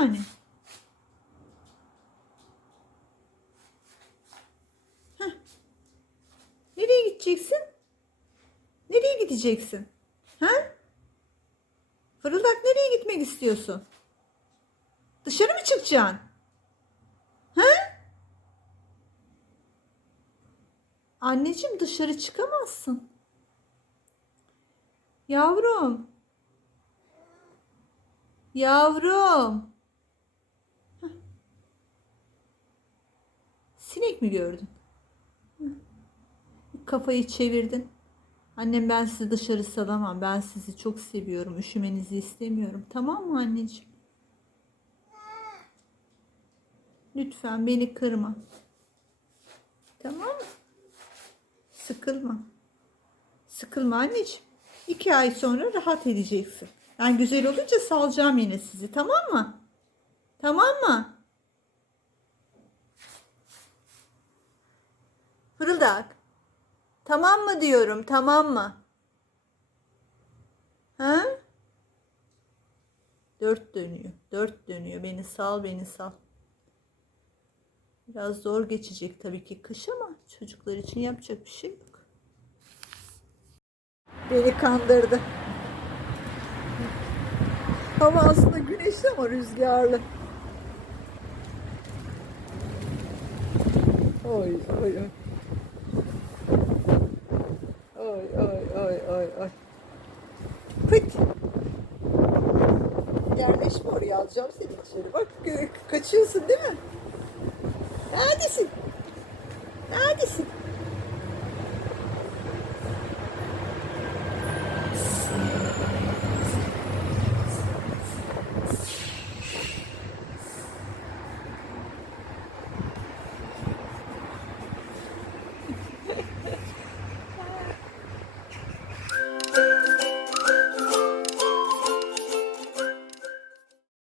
yani. Heh. Nereye gideceksin? Nereye gideceksin? Ha? Fırıldak nereye gitmek istiyorsun? Dışarı mı çıkacaksın? Ha? Anneciğim dışarı çıkamazsın. Yavrum. Yavrum. Mi gördün? Kafayı çevirdin. Annem ben sizi dışarı salamam. Ben sizi çok seviyorum. Üşümenizi istemiyorum. Tamam mı anneciğim? Lütfen beni kırma. Tamam mı? Sıkılma. Sıkılma anneciğim. İki ay sonra rahat edeceksin. Ben güzel olunca salacağım yine sizi. Tamam mı? Tamam mı? Fırıldak. Tamam mı diyorum, tamam mı? Ha? Dört dönüyor, dört dönüyor. Beni sal, beni sal. Biraz zor geçecek tabii ki kış ama çocuklar için yapacak bir şey yok. Beni kandırdı. Hava aslında güneşli ama rüzgarlı. Oy oy oy. Oy oy oy oy oy. Pıt. Yerleşme oraya alacağım seni dışarı. Bak kaçıyorsun değil mi? Neredesin? Neredesin?